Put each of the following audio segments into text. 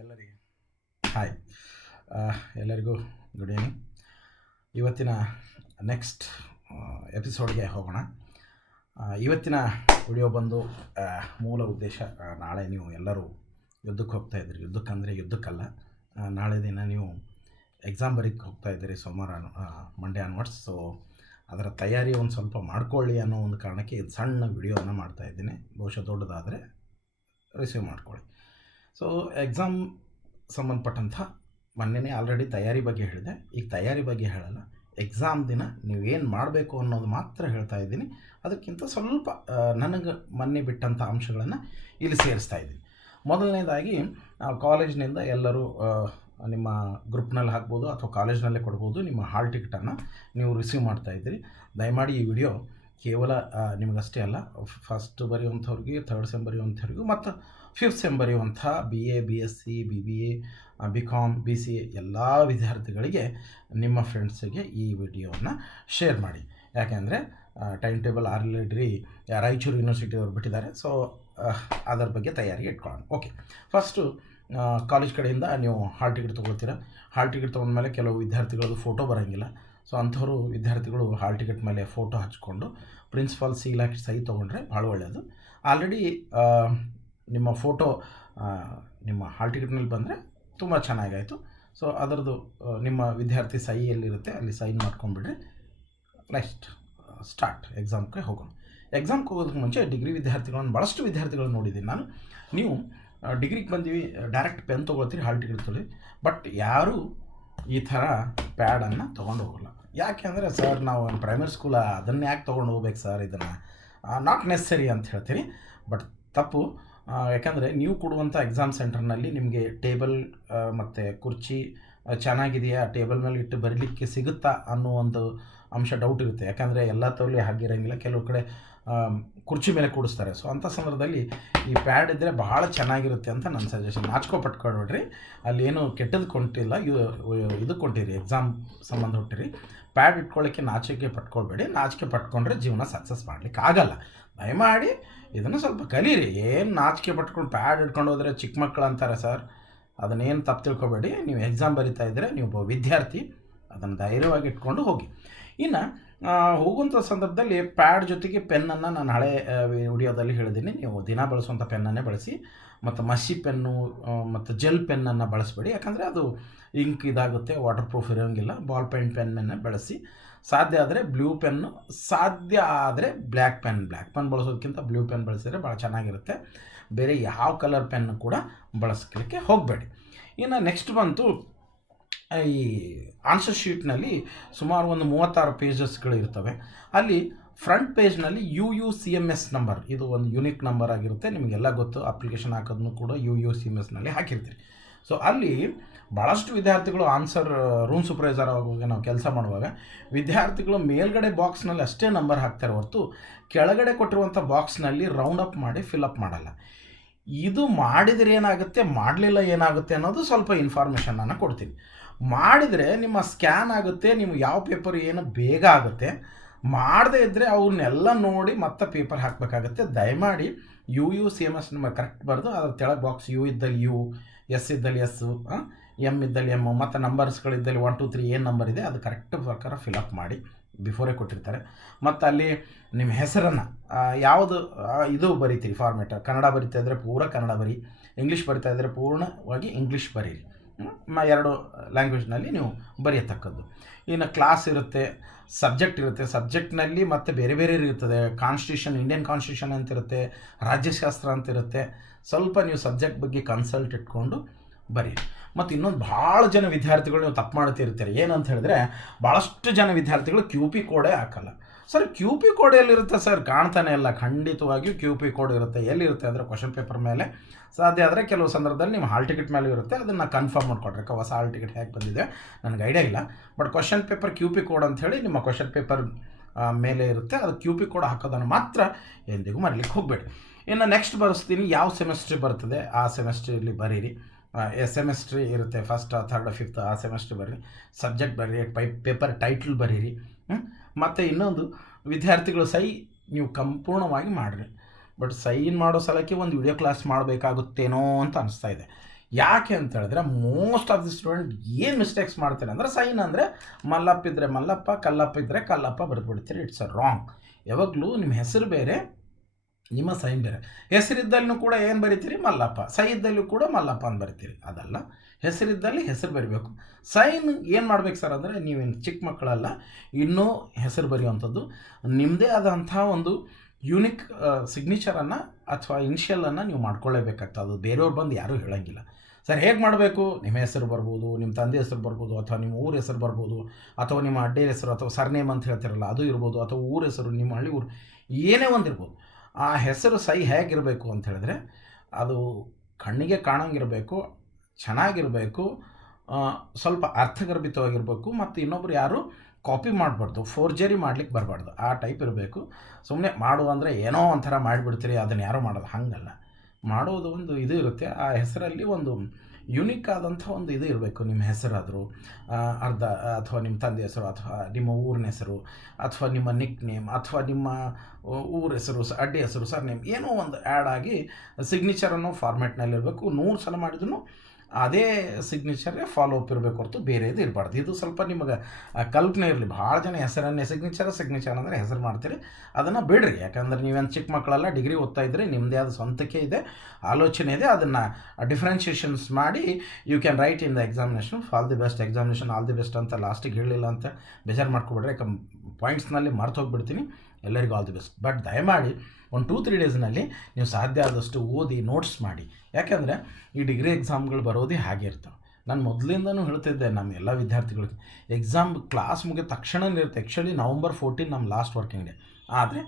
ಎಲ್ಲರಿಗೆ ಹಾಯ್. ಎಲ್ಲರಿಗೂ good evening. ಇವತ್ತಿನ ನೆಕ್ಸ್ಟ್ ಎಪಿಸೋಡ್ಗೆ ಹೋಗೋಣ. ಇವತ್ತಿನ ವಿಡಿಯೋ ಬಂದು ಮೂಲ ಉದ್ದೇಶ, ನಾಳೆ ನೀವು ಎಲ್ಲರೂ ಯುದ್ಧಕ್ಕೆ ಹೋಗ್ತಾಯಿದ್ದೀರಿ. ಯುದ್ಧಕ್ಕಂದರೆ ಯುದ್ಧಕ್ಕಲ್ಲ, ನಾಳೆ ದಿನ ನೀವು ಎಕ್ಸಾಮ್ ಬರೀಕ್ಕೆ ಹೋಗ್ತಾಯಿದ್ದೀರಿ, ಸೋಮವಾರ ಮಂಡೇ ಆನ್ವರ್ಡ್ಸ್. ಸೊ ಅದರ ತಯಾರಿ ಒಂದು ಸ್ವಲ್ಪ ಮಾಡ್ಕೊಳ್ಳಿ ಅನ್ನೋ ಒಂದು ಕಾರಣಕ್ಕೆ ಇದು ಸಣ್ಣ ವಿಡಿಯೋನ ಮಾಡ್ತಾಯಿದ್ದೀನಿ. ಬಹುಶಃ ದೊಡ್ಡದಾದರೆ ರಿಸೀವ್ ಮಾಡ್ಕೊಳ್ಳಿ. ಸೊ ಎಕ್ಸಾಮ್ ಸಂಬಂಧಪಟ್ಟಂಥ ಮೊನ್ನೆನೇ ಆಲ್ರೆಡಿ ತಯಾರಿ ಬಗ್ಗೆ ಹೇಳಿದೆ. ಈಗ ತಯಾರಿ ಬಗ್ಗೆ ಹೇಳಲ್ಲ, ಎಕ್ಸಾಮ್ ದಿನ ನೀವೇನು ಮಾಡಬೇಕು ಅನ್ನೋದು ಮಾತ್ರ ಹೇಳ್ತಾ ಇದ್ದೀನಿ. ಅದಕ್ಕಿಂತ ಸ್ವಲ್ಪ ನನಗೆ ಮೊನ್ನೆ ಬಿಟ್ಟಂಥ ಅಂಶಗಳನ್ನು ಇಲ್ಲಿ ಸೇರಿಸ್ತಾ ಇದ್ದೀನಿ. ಮೊದಲನೇದಾಗಿ ಕಾಲೇಜ್ನಿಂದ ಎಲ್ಲರೂ ನಿಮ್ಮ ಗ್ರೂಪ್ನಲ್ಲಿ ಹಾಕ್ಬೋದು ಅಥವಾ ಕಾಲೇಜ್ನಲ್ಲೇ ಕೊಡ್ಬೋದು, ನಿಮ್ಮ ಹಾಲ್ ಟಿಕೆಟನ್ನು ನೀವು ರಿಸೀವ್ ಮಾಡ್ತಾಯಿದ್ದೀರಿ. ದಯಮಾಡಿ ಈ ವಿಡಿಯೋ ಕೇವಲ ನಿಮಗಷ್ಟೇ ಅಲ್ಲ, ಫಸ್ಟ್ ಬರೆಯುವಂಥವ್ರಿಗೆ, ಥರ್ಡ್ ಸೆಮ್ ಬರೆಯುವಂಥವ್ರಿಗೂ ಮತ್ತು ಫಿಫ್ತ್ ಸೆಮ್ ಬರೆಯುವಂಥ BA BSc BBA BCom BCA ಎಲ್ಲ ವಿದ್ಯಾರ್ಥಿಗಳಿಗೆ, ನಿಮ್ಮ ಫ್ರೆಂಡ್ಸಿಗೆ ಈ ವಿಡಿಯೋವನ್ನು ಶೇರ್ ಮಾಡಿ. ಯಾಕೆಂದರೆ ಟೈಮ್ ಟೇಬಲ್ ಆಲ್ರೆಡಿ ರಾಯಚೂರು ಯೂನಿವರ್ಸಿಟಿಯವರು ಬಿಟ್ಟಿದ್ದಾರೆ. ಸೊ ಅದರ ಬಗ್ಗೆ ತಯಾರಿ ಇಟ್ಕೊಳ್ಳೋಣ. ಓಕೆ, ಫಸ್ಟು ಕಾಲೇಜ್ ಕಡೆಯಿಂದ ನೀವು ಹಾಲ್ ಟಿಕೆಟ್ ತೊಗೊಳ್ತೀರ. ಹಾಲ್ ಟಿಕೆಟ್ ತೊಗೊಂಡ್ಮೇಲೆ ಕೆಲವು ವಿದ್ಯಾರ್ಥಿಗಳದ್ದು ಫೋಟೋ ಬರೋಂಗಿಲ್ಲ. ಸೊ ಅಂಥವರು ವಿದ್ಯಾರ್ಥಿಗಳು ಹಾಲ್ ಟಿಕೆಟ್ ಮೇಲೆ ಫೋಟೋ ಹಚ್ಕೊಂಡು ಪ್ರಿನ್ಸಿಪಾಲ್ ಸೀಲ್ ಹಾಕಿ ಸಹಿ ತೊಗೊಂಡ್ರೆ ಭಾಳ ಒಳ್ಳೆಯದು. ಆಲ್ರೆಡಿ ನಿಮ್ಮ ಫೋಟೋ ನಿಮ್ಮ ಹಾಲ್ ಟಿಕೆಟ್ನಲ್ಲಿ ಬಂದರೆ ತುಂಬ ಚೆನ್ನಾಗಾಯಿತು. ಸೊ ಅದರದ್ದು ನಿಮ್ಮ ವಿದ್ಯಾರ್ಥಿ ಸಹಿ ಎಲ್ಲಿರುತ್ತೆ ಅಲ್ಲಿ ಸೈನ್ ಮಾಡ್ಕೊಂಡ್ಬಿಡ್ರಿ. ನೆಕ್ಸ್ಟ್ ಸ್ಟಾರ್ಟ್ ಎಕ್ಸಾಮ್ಗೆ ಹೋಗೋಣ. ಎಕ್ಸಾಮ್ಗೆ ಹೋಗೋದಕ್ಕೆ ಮುಂಚೆ ಡಿಗ್ರಿ ವಿದ್ಯಾರ್ಥಿಗಳನ್ನು, ಭಾಳಷ್ಟು ವಿದ್ಯಾರ್ಥಿಗಳನ್ನು ನೋಡಿದ್ದೀನಿ ನಾನು. ನೀವು ಡಿಗ್ರಿಗೆ ಬಂದೀವಿ, ಡೈರೆಕ್ಟ್ ಪೆನ್ ತೊಗೊಳ್ತೀರಿ, ಹಾಲ್ ಟಿಕೆಟ್ ತೊಗೊಳ್ಳಿ. ಬಟ್ ಯಾರೂ ಈ ಥರ ಪ್ಯಾಡನ್ನು ತೊಗೊಂಡು ಹೋಗಲ್ಲ. ಯಾಕೆ ಅಂದರೆ, ಸರ್ ನಾವು ಪ್ರೈಮರಿ ಸ್ಕೂಲ ಅದನ್ನು ಯಾಕೆ ತೊಗೊಂಡು ಹೋಗ್ಬೇಕು ಸರ್, ಇದನ್ನು ನಾಟ್ ನೆಸಸರಿ ಅಂತ ಹೇಳ್ತೀರಿ. ಬಟ್ ತಪ್ಪು. ಯಾಕಂದರೆ ನೀವು ಕೊಡುವಂಥ ಎಕ್ಸಾಮ್ ಸೆಂಟರ್ನಲ್ಲಿ ನಿಮಗೆ ಟೇಬಲ್ ಮತ್ತು ಕುರ್ಚಿ ಚೆನ್ನಾಗಿದೆಯಾ, ಟೇಬಲ್ ಮೇಲೆ ಇಟ್ಟು ಬರೀಲಿಕ್ಕೆ ಸಿಗುತ್ತಾ ಅನ್ನೋ ಒಂದು ಅಂಶ ಡೌಟ್ ಇರುತ್ತೆ. ಯಾಕಂದರೆ ಎಲ್ಲ ತೋಲಿ ಹಾಗಿರೋಂಗಿಲ್ಲ, ಕೆಲವು ಕಡೆ ಕುರ್ಚಿ ಮೇಲೆ ಕೂಡಿಸ್ತಾರೆ. ಸೊ ಅಂಥ ಸಂದರ್ಭದಲ್ಲಿ ಈ ಪ್ಯಾಡ್ ಇದ್ದರೆ ಭಾಳ ಚೆನ್ನಾಗಿರುತ್ತೆ ಅಂತ ನನ್ನ ಸಜೆಷನ್. ನಾಚ್ಕೊಪಟ್ಕೊಳ್ಬೇಡ್ರಿ, ಅಲ್ಲೇನು ಕೆಟ್ಟದ್ದು ಕೊಂಡಿಲ್ಲ, ಇದು ಕೊಂಡಿರಿ, ಎಕ್ಸಾಮ್ ಸಂಬಂಧ ಹೊಟ್ಟಿರಿ. ಪ್ಯಾಡ್ ಇಟ್ಕೊಳ್ಳೋಕ್ಕೆ ನಾಚಿಕೆ ಪಟ್ಕೊಳ್ಬೇಡಿ. ನಾಚಿಕೆ ಪಟ್ಕೊಂಡ್ರೆ ಜೀವನ ಸಕ್ಸಸ್ ಮಾಡಲಿಕ್ಕೆ ಆಗಲ್ಲ. ದಯಮಾಡಿ ಇದನ್ನು ಸ್ವಲ್ಪ ಕಲೀರಿ. ಏನು ನಾಚಿಕೆ ಪಟ್ಕೊಂಡು ಪ್ಯಾಡ್ ಇಟ್ಕೊಂಡು ಹೋದರೆ ಚಿಕ್ಕ ಮಕ್ಕಳು ಅಂತಾರೆ ಸರ್, ಅದನ್ನೇನು ತಪ್ಪು ತಿಳ್ಕೊಬೇಡಿ. ನೀವು ಎಕ್ಸಾಮ್ ಬರಿತಾ ಇದ್ದರೆ, ನೀವು ಒಬ್ಬ ವಿದ್ಯಾರ್ಥಿ, ಅದನ್ನು ಧೈರ್ಯವಾಗಿ ಇಟ್ಕೊಂಡು ಹೋಗಿ. ಇನ್ನು ಹೋಗುವಂಥ ಸಂದರ್ಭದಲ್ಲಿ ಪ್ಯಾಡ್ ಜೊತೆಗೆ ಪೆನ್ನನ್ನು ನಾನು ಹಳೆ ವಿಡಿಯೋದಲ್ಲಿ ಹೇಳಿದ್ದೀನಿ, ನೀವು ದಿನ ಬಳಸುವಂಥ ಪೆನ್ನನ್ನೇ ಬಳಸಿ. ಮತ್ತು ಮಸಿ ಪೆನ್ನು ಮತ್ತು ಜೆಲ್ ಪೆನ್ನನ್ನು ಬಳಸಬೇಡಿ, ಯಾಕಂದರೆ ಅದು ಇಂಕ್ ಇದಾಗುತ್ತೆ, ವಾಟರ್ ಪ್ರೂಫ್ ಇರೋಂಗಿಲ್ಲ. ಬಾಲ್ ಪೆನ್ನನ್ನೇ ಬಳಸಿ. ಸಾಧ್ಯ ಆದರೆ ಬ್ಲೂ ಪೆನ್ನು, ಸಾಧ್ಯ ಆದರೆ ಬ್ಲ್ಯಾಕ್ ಪೆನ್ ಬಳಸೋದಕ್ಕಿಂತ ಬ್ಲೂ ಪೆನ್ ಬಳಸಿದರೆ ಭಾಳ ಚೆನ್ನಾಗಿರುತ್ತೆ. ಬೇರೆ ಯಾವ ಕಲರ್ ಪೆನ್ನು ಕೂಡ ಬಳಸಲಿಕ್ಕೆ ಹೋಗಬೇಡಿ. ಇನ್ನು ನೆಕ್ಸ್ಟ್ ಬಂತು, ಈ ಆನ್ಸರ್ ಶೀಟ್ನಲ್ಲಿ ಸುಮಾರು ಒಂದು 36 ಪೇಜಸ್ಗಳು ಇರ್ತವೆ. ಅಲ್ಲಿ ಫ್ರಂಟ್ ಪೇಜ್ನಲ್ಲಿ UUCMS ನಂಬರ್, ಇದು ಒಂದು ಯುನಿಕ್ ನಂಬರ್ ಆಗಿರುತ್ತೆ. ನಿಮಗೆಲ್ಲ ಗೊತ್ತು, ಅಪ್ಲಿಕೇಶನ್ ಹಾಕೋದನ್ನು ಕೂಡ UUCMSನಲ್ಲಿ ಹಾಕಿರ್ತೀರಿ. ಸೊ ಅಲ್ಲಿ ಭಾಳಷ್ಟು ವಿದ್ಯಾರ್ಥಿಗಳು ಆನ್ಸರ್ ರೂಮ್ ಸೂಪರ್ವೈಸರ್ ಆಗುವಾಗ ನಾವು ಕೆಲಸ ಮಾಡುವಾಗ ವಿದ್ಯಾರ್ಥಿಗಳು ಮೇಲ್ಗಡೆ ಬಾಕ್ಸ್ನಲ್ಲಿ ಅಷ್ಟೇ ನಂಬರ್ ಹಾಕ್ತಾರೆ ಹೊರತು ಕೆಳಗಡೆ ಕೊಟ್ಟಿರುವಂಥ ಬಾಕ್ಸ್ನಲ್ಲಿ ರೌಂಡ್ ಅಪ್ ಮಾಡಿ ಫಿಲಪ್ ಮಾಡಲ್ಲ. ಇದು ಮಾಡಿದರೆ ಏನಾಗುತ್ತೆ, ಮಾಡಲಿಲ್ಲ ಏನಾಗುತ್ತೆ ಅನ್ನೋದು ಸ್ವಲ್ಪ ಇನ್ಫಾರ್ಮೇಷನನ್ನು ಕೊಡ್ತೀನಿ. ಮಾಡಿದರೆ ನಿಮ್ಮ ಸ್ಕ್ಯಾನ್ ಆಗುತ್ತೆ, ನಿಮ್ಗೆ ಯಾವ ಪೇಪರ್ ಏನು ಬೇಗ ಆಗುತ್ತೆ. ಮಾಡದೇ ಇದ್ದರೆ ಅವನ್ನೆಲ್ಲ ನೋಡಿ ಮತ್ತೆ ಪೇಪರ್ ಹಾಕಬೇಕಾಗತ್ತೆ. ದಯಮಾಡಿ UUCMS ನಂಬರ್ ಕರೆಕ್ಟ್ ಬರೆದು ಅದ್ರ ತೆಳಗೆ ಬಾಕ್ಸ್ U ಇದ್ದಲ್ಲಿ U, S ಇದ್ದಲ್ಲಿ S, M ಇದ್ದಲ್ಲಿ M, ಮತ್ತು ನಂಬರ್ಸ್ಗಳಿದ್ದಲ್ಲಿ 1 2 3 ಏನು ನಂಬರ್ ಇದೆ ಅದು ಕರೆಕ್ಟ್ ಪ್ರಕಾರ ಫಿಲಪ್ ಮಾಡಿ ಬಿಫೋರೇ ಕೊಟ್ಟಿರ್ತಾರೆ. ಮತ್ತು ಅಲ್ಲಿ ನಿಮ್ಮ ಹೆಸರನ್ನು ಯಾವುದು ಇದು ಬರೀತೀರಿ ಫಾರ್ಮೇಟ್. ಕನ್ನಡ ಬರಿತಾ ಇದ್ದರೆ ಪೂರ ಕನ್ನಡ ಬರಿ, ಇಂಗ್ಲೀಷ್ ಬರಿತಾ ಇದ್ದರೆ ಪೂರ್ಣವಾಗಿ ಇಂಗ್ಲೀಷ್ ಬರೀರಿ. 2 ಲ್ಯಾಂಗ್ವೇಜ್ನಲ್ಲಿ ನೀವು ಬರೆಯತಕ್ಕದ್ದು. ಇನ್ನು ಕ್ಲಾಸ್ ಇರುತ್ತೆ, ಸಬ್ಜೆಕ್ಟ್ ಇರುತ್ತೆ. ಸಬ್ಜೆಕ್ಟ್ನಲ್ಲಿ ಮತ್ತು ಬೇರೆ ಬೇರೆ ಇರ್ತದೆ. ಕಾನ್ಸ್ಟಿಟ್ಯೂಷನ್, ಇಂಡಿಯನ್ ಕಾನ್ಸ್ಟಿಟ್ಯೂಷನ್ ಅಂತ ಇರುತ್ತೆ, ರಾಜ್ಯಶಾಸ್ತ್ರ ಅಂತ ಇರುತ್ತೆ. ಸ್ವಲ್ಪ ನೀವು ಸಬ್ಜೆಕ್ಟ್ ಬಗ್ಗೆ ಕನ್ಸಲ್ಟ್ ಇಟ್ಕೊಂಡು ಬರೀರಿ. ಮತ್ತು ಇನ್ನೊಂದು ಭಾಳ ಜನ ವಿದ್ಯಾರ್ಥಿಗಳು ನೀವು ತಪ್ಪು ಮಾಡ್ತಿರ್ತೀರಿ. ಏನಂತ ಹೇಳಿದ್ರೆ, ಭಾಳಷ್ಟು ಜನ ವಿದ್ಯಾರ್ಥಿಗಳು QP ಕೋಡೇ ಹಾಕಲ್ಲ. ಸರ್ QP ಕೋಡ್ ಎಲ್ಲಿರುತ್ತೆ ಸರ್, ಕಾಣ್ತಾನೆ ಇಲ್ಲ. ಖಂಡಿತವಾಗಿಯೂ QP ಕೋಡ್ ಇರುತ್ತೆ. ಎಲ್ಲಿರುತ್ತೆ ಅಂದರೆ ಕ್ವಶನ್ ಪೇಪರ್ ಮೇಲೆ. ಸಾಧ್ಯ ಆದರೆ ಕೆಲವು ಸಂದರ್ಭದಲ್ಲಿ ನಿಮ್ಮ ಹಾಲ್ ಟಿಕೆಟ್ ಮೇಲೆ ಇರುತ್ತೆ. ಅದನ್ನು ಕನ್ಫರ್ಮ್ ಮಾಡಿಕೊಡ್ರಿ. ಹೊಸ ಹಾಲ್ ಟಿಕೆಟ್ ಹೇಗೆ ಬಂದಿದೆ ನನಗೆ ಐಡಿಯಾ ಇಲ್ಲ. But question paper QP code ಅಂಥೇಳಿ ನಿಮ್ಮ ಕ್ವಶನ್ ಪೇಪರ್ ಮೇಲೆ ಇರುತ್ತೆ. ಅದು QP ಕೋಡ್ ಹಾಕೋದನ್ನು ಮಾತ್ರ ಎಂದಿಗೂ ಮರೀಲಿಕ್ಕೆ ಹೋಗಬೇಡಿ. ಇನ್ನು ನೆಕ್ಸ್ಟ್ ಬರೆಸ್ತೀನಿ, ಯಾವ ಸೆಮಿಸ್ಟ್ರಿ ಬರ್ತದೆ ಆ ಸೆಮಿಸ್ಟ್ರಿಯಲ್ಲಿ ಬರೀರಿ. ಸೆಮಿಸ್ಟ್ರಿ ಇರುತ್ತೆ, ಫಸ್ಟ್ ಥರ್ಡ್ ಫಿಫ್ತ್, ಆ ಸೆಮಿಸ್ಟ್ರಿ ಬರೀರಿ. ಸಬ್ಜೆಕ್ಟ್ ಬರೀರಿ, ಪೇಪರ್ ಟೈಟ್ಲ್ ಬರೀರಿ. ಮತ್ತು ಇನ್ನೊಂದು, ವಿದ್ಯಾರ್ಥಿಗಳು ಸಹಿ ನೀವು ಸಂಪೂರ್ಣವಾಗಿ ಮಾಡಿರಿ. ಬಟ್ ಸೈನ್ ಮಾಡೋ ಸಲಕ್ಕೆ ಒಂದು ವಿಡಿಯೋ ಕ್ಲಾಸ್ ಮಾಡಬೇಕಾಗುತ್ತೇನೋ ಅಂತ ಅನಿಸ್ತಾ ಇದೆ. ಯಾಕೆ ಅಂತ ಹೇಳಿದ್ರೆ ಮೋಸ್ಟ್ ಆಫ್ ದಿ ಸ್ಟೂಡೆಂಟ್ ಏನು ಮಿಸ್ಟೇಕ್ಸ್ ಮಾಡ್ತಾರೆ ಅಂದರೆ ಸೈನ್ ಅಂದರೆ ಮಲ್ಲಪ್ಪ ಇದ್ದರೆ ಮಲ್ಲಪ್ಪ, ಕಲ್ಲಪ್ಪ ಇದ್ದರೆ ಕಲ್ಲಪ್ಪ ಬರೆದುಬಿಡ್ತೀರಿ. It's a wrong. ಯಾವಾಗಲೂ ನಿಮ್ಮ ಹೆಸರು ಬೇರೆ, ನಿಮ್ಮ ಸೈನ್ ಬೇರೆ. ಹೆಸರಿದ್ದಲ್ಲೂ ಕೂಡ ಏನು ಬರಿತೀರಿ? ಮಲ್ಲಪ್ಪ. ಸೈ ಇದ್ದಲ್ಲೂ ಕೂಡ ಮಲ್ಲಪ್ಪ ಅಂತ ಬರಿತೀರಿ. ಅದಲ್ಲ, ಹೆಸರಿದ್ದಲ್ಲಿ ಹೆಸರು ಬರಿಬೇಕು. ಸೈನ್ ಏನು ಮಾಡ್ಬೇಕು ಸರ್ ಅಂದರೆ, ನೀವೇನು ಚಿಕ್ಕ ಮಕ್ಕಳಲ್ಲ, ಇನ್ನೂ ಹೆಸರು ಬರೆಯುವಂಥದ್ದು ನಿಮ್ಮದೇ ಆದಂಥ ಒಂದು ಯೂನಿಕ್ ಸಿಗ್ನೇಚರನ್ನು ಅಥವಾ ಇನಿಷಿಯಲನ್ನು ನೀವು ಮಾಡ್ಕೊಳ್ಳೇಬೇಕಾಗ್ತದೆ. ಅದು ಬೇರೆಯವ್ರು ಬಂದು ಯಾರೂ ಹೇಳೋಂಗಿಲ್ಲ. ಸರ್ ಹೇಗೆ ಮಾಡಬೇಕು? ನಿಮ್ಮ ಹೆಸರು ಬರ್ಬೋದು, ನಿಮ್ಮ ತಂದೆ ಹೆಸರು ಬರ್ಬೋದು, ಅಥವಾ ನಿಮ್ಮ ಊರ ಹೆಸರು ಬರ್ಬೋದು, ಅಥವಾ ನಿಮ್ಮ ಅಡ್ಡೆ ಹೆಸರು ಅಥವಾ ಸರ್ನೇಮ್ ಅಂತ ಹೇಳ್ತಿರಲ್ಲ ಅದು ಇರ್ಬೋದು, ಅಥವಾ ಊರ ಹೆಸರು, ನಿಮ್ಮ ಹಳ್ಳಿ ಊರು, ಏನೇ ಒಂದು ಇರ್ಬೋದು. ಆ ಹೆಸರು ಸೈ ಹೇಗಿರಬೇಕು ಅಂತ ಹೇಳಿದ್ರೆ, ಅದು ಕಣ್ಣಿಗೆ ಕಾಣೋಂಗಿರಬೇಕು, ಚೆನ್ನಾಗಿರಬೇಕು, ಸ್ವಲ್ಪ ಅರ್ಥಗರ್ಭಿತವಾಗಿರಬೇಕು, ಮತ್ತು ಇನ್ನೊಬ್ರು ಯಾರು ಕಾಪಿ ಮಾಡಬಾರ್ದು, ಫೋರ್ಜರಿ ಮಾಡ್ಲಿಕ್ಕೆ ಬರಬಾರ್ದು. ಆ ಟೈಪ್ ಇರಬೇಕು. ಸುಮ್ಮನೆ ಮಾಡು ಅಂದರೆ ಏನೋ ಒಂಥರ ಮಾಡಿಬಿಡ್ತೀರಿ, ಅದನ್ನು ಯಾರೋ ಮಾಡೋದು ಹಾಗಲ್ಲ. ಮಾಡೋದು ಒಂದು ಇದು ಇರುತ್ತೆ. ಆ ಹೆಸರಲ್ಲಿ ಒಂದು ಯುನಿಕ್ ಆದಂಥ ಒಂದು ಇದು ಇರಬೇಕು. ನಿಮ್ಮ ಹೆಸರಾದರೂ ಅರ್ಧ, ಅಥವಾ ನಿಮ್ಮ ತಂದೆ ಹೆಸರು, ಅಥವಾ ನಿಮ್ಮ ಊರಿನ ಹೆಸರು, ಅಥವಾ ನಿಮ್ಮ ನಿಕ್ ನೇಮ್, ಅಥವಾ ನಿಮ್ಮ ಊರ ಹೆಸರು, ಅಡ್ಡಿ ಹೆಸರು, ಸರ್ ನೇಮ್, ಏನೋ ಒಂದು ಆ್ಯಡ್ ಆಗಿ ಸಿಗ್ನೇಚರನ್ನು ಫಾರ್ಮ್ಯಾಟ್ನಲ್ಲಿರಬೇಕು. 100 ಸಲ ಮಾಡಿದ್ರು ಅದೇ ಸಿಗ್ನೇಚರೇ ಫಾಲೋ ಅಪ್ ಇರಬೇಕು ಹೊರತು ಬೇರೆದು ಇರಬಾರ್ದು. ಇದು ಸ್ವಲ್ಪ ನಿಮಗೆ ಕಲ್ಪನೆ ಇರಲಿ. ಭಾಳ ಜನ ಹೆಸರನ್ನೇ ಸಿಗ್ನೇಚರ್ ಅಂದರೆ ಹೆಸರು ಮಾಡ್ತೀರಿ. ಅದನ್ನು ಬಿಡ್ರಿ. ಯಾಕಂದ್ರೆ ನೀವೇನು ಚಿಕ್ಕ ಮಕ್ಕಳೆಲ್ಲ ಡಿಗ್ರಿ ಓದ್ತಾ ಇದ್ದರೆ ನಿಮ್ಮದೇ ಆದ ಸ್ವಂತಕ್ಕೆ ಇದೆ, ಆಲೋಚನೆ ಇದೆ. ಅದನ್ನು ಡಿಫ್ರೆನ್ಷಿಯೇಷನ್ಸ್ ಮಾಡಿ you can write in the examination. All the best examination, all the best ಅಂತ ಲಾಸ್ಟಿಗೆ ಹೇಳಲಿಲ್ಲ ಅಂತ ಬೇಜಾರು ಮಾಡ್ಕೊಬಿಡ್ರಿ. ಯಾಕೆ ಪಾಯಿಂಟ್ಸ್ನಲ್ಲಿ ಮರ್ತು ಹೋಗ್ಬಿಡ್ತೀನಿ. ಎಲ್ಲರಿಗೂ ಆಲ್ ದಿ ಬೆಸ್ಟ್. ಬಟ್ ದಯಮಾಡಿ ಒಂದು 2-3 ಡೇಸ್ನಲ್ಲಿ ನೀವು ಸಾಧ್ಯ ಆದಷ್ಟು ಓದಿ ನೋಟ್ಸ್ ಮಾಡಿ. ಯಾಕೆಂದರೆ ಈ ಡಿಗ್ರಿ ಎಕ್ಸಾಮ್ಗಳು ಬರೋದೇ ಹಾಗೆ ಇರ್ತವೆ. ನಾನು ಮೊದಲಿಂದನೂ ಹೇಳ್ತಿದ್ದೆ ನಮ್ಮ ಎಲ್ಲ ವಿದ್ಯಾರ್ಥಿಗಳಿಗೆ, ಎಕ್ಸಾಮ್ ಕ್ಲಾಸ್ ಮುಗಿದ ತಕ್ಷಣವೇ ಇರುತ್ತೆ. ಆ್ಯಕ್ಚುಲಿ November 14 ನಮ್ಮ ಲಾಸ್ಟ್ ವರ್ಕಿಂಗ್ ಡೇ. ಆದರೆ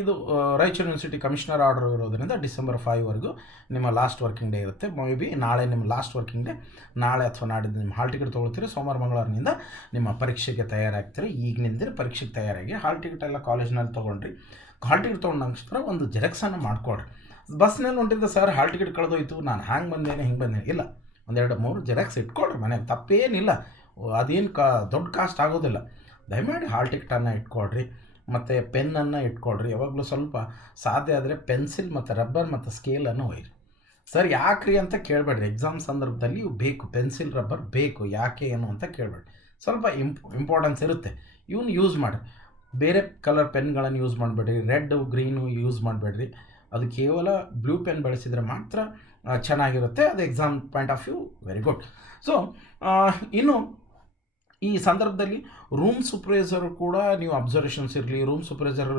ಇದು ರಾಯಚೂರು ಯೂನಿವರ್ಸಿಟಿ ಕಮಿಷನರ್ ಆರ್ಡರ್ ಇರೋದರಿಂದ December 5ವರೆಗೂ ನಿಮ್ಮ ಲಾಸ್ಟ್ ವರ್ಕಿಂಗ್ ಡೇ ಇರುತ್ತೆ. ಮೇ ಬಿ ನಾಳೆ ನಿಮ್ಮ ಲಾಸ್ಟ್ ವರ್ಕಿಂಗ್ ಡೇ. ನಾಳೆ ಅಥವಾ ನಾಡಿದ್ದು ನಿಮ್ಮ ಹಾಲ್ ಟಿಕೆಟ್ ತೊಗೊಳ್ತೀರಿ. ಸೋಮವಾರ ಮಂಗಳವಾರದಿಂದ ನಿಮ್ಮ ಪರೀಕ್ಷೆಗೆ ತಯಾರಾಗ್ತೀರಿ. ಈಗಿನಿಂದ ಪರೀಕ್ಷೆಗೆ ತಯಾರಾಗಿ ಹಾಲ್ ಟಿಕೆಟ್ ಎಲ್ಲ ಕಾಲೇಜ್ನಲ್ಲಿ ತೊಗೊಂಡ್ರಿ. ಹಾಲ್ ಟಿಕೆಟ್ ತೊಗೊಂಡು ನಂತರ ಒಂದು ಜೆರಾಕ್ಸನ್ನು ಮಾಡಿಕೊಡ್ರಿ. ಬಸ್ನಲ್ಲಿ ಹೊಂಟಿದ್ದೆ ಸರ್, ಹಾಲ್ ಟಿಕೆಟ್ ಕಳೆದೋಯ್ತು, ನಾನು ಹ್ಯಾಂಗೆ ಬಂದೇನೆ ಹಿಂಗೆ ಬಂದೇನೆ. ಇಲ್ಲ, 1-2-3 ಜೆರಾಕ್ಸ್ ಇಟ್ಕೊಳ್ರಿ ಮನೆಗೆ, ತಪ್ಪೇನಿಲ್ಲ. ಅದೇನು ದೊಡ್ಡ ಕಾಸ್ಟ್ ಆಗೋದಿಲ್ಲ. ದಯಮಾಡಿ ಹಾಲ್ ಟಿಕೆಟನ್ನು ಇಟ್ಕೊಳ್ರಿ. ಮತ್ತು ಪೆನ್ನನ್ನು ಇಟ್ಕೊಳ್ರಿ. ಯಾವಾಗಲೂ ಸ್ವಲ್ಪ ಸಾಧ್ಯ ಆದರೆ ಪೆನ್ಸಿಲ್ ಮತ್ತು ರಬ್ಬರ್ ಮತ್ತು ಸ್ಕೇಲನ್ನು ಒಯ್ಯಿರಿ. ಸರ್ ಯಾಕ್ರಿ ಅಂತ ಕೇಳಬೇಡ್ರಿ. ಎಕ್ಸಾಮ್ ಸಂದರ್ಭದಲ್ಲಿ ಇವು ಬೇಕು, ಪೆನ್ಸಿಲ್ ರಬ್ಬರ್ ಬೇಕು. ಯಾಕೆ ಏನು ಅಂತ ಕೇಳಬೇಡ್ರಿ. ಸ್ವಲ್ಪ ಇಂಪಾರ್ಟೆನ್ಸ್ ಇರುತ್ತೆ. ಇವನ್ನ ಯೂಸ್ ಮಾಡಿ. ಬೇರೆ ಕಲರ್ ಪೆನ್ಗಳನ್ನು ಯೂಸ್ ಮಾಡಬೇಡ್ರಿ. ರೆಡ್ ಗ್ರೀನು ಯೂಸ್ ಮಾಡಬೇಡ್ರಿ. ಅದು ಕೇವಲ ಬ್ಲೂ ಪೆನ್ ಬಳಸಿದರೆ ಮಾತ್ರ ಚೆನ್ನಾಗಿರುತ್ತೆ. ಅದು exam point of view very good. So ಇನ್ನು ಈ ಸಂದರ್ಭದಲ್ಲಿ ರೂಮ್ ಸೂಪರ್ವೈಸರ್ ಕೂಡ ನೀವು ಅಬ್ಸರ್ವೇಷನ್ಸ್ ಇರಲಿ. ರೂಮ್ ಸೂಪರ್ವೈಸರ್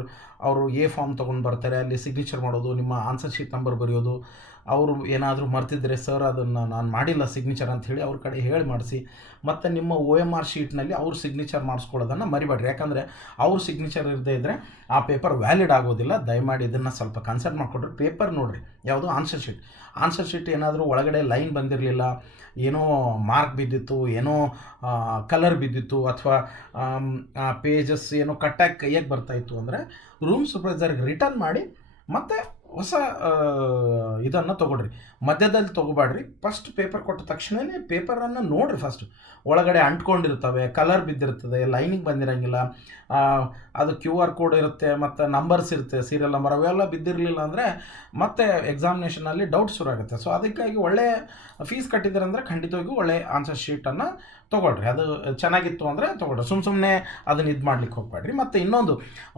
ಅವರು ಫಾರ್ಮ್ ತೊಗೊಂಡು ಬರ್ತಾರೆ, ಅಲ್ಲಿ ಸಿಗ್ನೇಚರ್ ಮಾಡೋದು, ನಿಮ್ಮ ಆನ್ಸರ್ ಶೀಟ್ ನಂಬರ್ ಬರೆಯೋದು. ಅವರು ಏನಾದರೂ ಮರ್ತಿದ್ರೆ ಸರ್ ಅದನ್ನು ನಾನು ಮಾಡಿಲ್ಲ ಸಿಗ್ನೇಚರ್ ಅಂಥೇಳಿ ಅವ್ರ ಕಡೆ ಹೇಳಿ ಮಾಡಿಸಿ. ಮತ್ತು ನಿಮ್ಮ OMR ಶೀಟ್ನಲ್ಲಿ ಅವ್ರ ಸಿಗ್ನೇಚರ್ ಮಾಡಿಸ್ಕೊಳ್ಳೋದನ್ನು ಮರಿಬೇಡ್ರಿ. ಯಾಕಂದರೆ ಅವ್ರ ಸಿಗ್ನೇಚರ್ ಇರದೇ ಇದ್ದರೆ ಆ ಪೇಪರ್ ವ್ಯಾಲಿಡ್ ಆಗೋದಿಲ್ಲ. ದಯಮಾಡಿ ಇದನ್ನು ಸ್ವಲ್ಪ ಕನ್ಸಲ್ಟ್ ಮಾಡಿಕೊಡ್ರಿ. ಪೇಪರ್ ನೋಡಿರಿ, ಯಾವುದು ಆನ್ಸರ್ ಶೀಟ್ ಏನಾದರೂ ಒಳಗಡೆ ಲೈನ್ ಬಂದಿರಲಿಲ್ಲ, ಏನೋ ಮಾರ್ಕ್ ಬಿದ್ದಿತ್ತು, ಏನೋ ಕಲರ್ ಬಿದ್ದಿತ್ತು, ಅಥವಾ ಪೇಜಸ್ ಏನೋ ಕಟ್ಟಾಗಿ ಕೈಯಾಗಿ ಬರ್ತಾಯಿತ್ತು ಅಂದರೆ ರೂಮ್ ಸೂಪರ್ವೈಸರ್ಗೆ ರಿಟರ್ನ್ ಮಾಡಿ ಮತ್ತು ಹೊಸ ಇದನ್ನು ತೊಗೊಳ್ರಿ. ಮಧ್ಯದಲ್ಲಿ ತೊಗೋಬೇಡ್ರಿ. ಫಸ್ಟ್ ಪೇಪರ್ ಕೊಟ್ಟ ತಕ್ಷಣವೇ ಪೇಪರನ್ನು ನೋಡಿರಿ. ಫಸ್ಟು ಒಳಗಡೆ ಅಂಟ್ಕೊಂಡಿರ್ತವೆ, ಕಲರ್ ಬಿದ್ದಿರ್ತದೆ, ಲೈನಿಂಗ್ ಬಂದಿರೋಂಗಿಲ್ಲ, ಅದು QR ಕೋಡ್ ಇರುತ್ತೆ, ಮತ್ತು ನಂಬರ್ಸ್ ಇರುತ್ತೆ, ಸೀರಿಯಲ್ ನಂಬರ್, ಅವೆಲ್ಲ ಬಿದ್ದಿರಲಿಲ್ಲ ಅಂದರೆ ಮತ್ತೆ ಎಕ್ಸಾಮಿನೇಷನಲ್ಲಿ ಡೌಟ್ ಶುರು ಆಗುತ್ತೆ. ಸೊ ಅದಕ್ಕಾಗಿ ಒಳ್ಳೆ ಫೀಸ್ ಕಟ್ಟಿದ್ದೀರ ಅಂದರೆ ಖಂಡಿತವಾಗಿಯೂ ಒಳ್ಳೆ ಆನ್ಸರ್ ಶೀಟನ್ನು ತೊಗೊಳ್ರಿ. ಅದು ಚೆನ್ನಾಗಿತ್ತು ಅಂದರೆ ತೊಗೊಳ್ರಿ. ಸುಮ್ಮನೆ ಅದನ್ನು ಇದು ಮಾಡ್ಲಿಕ್ಕೆ ಹೋಗಬೇಡ್ರಿ. ಮತ್ತು ಇನ್ನೊಂದು,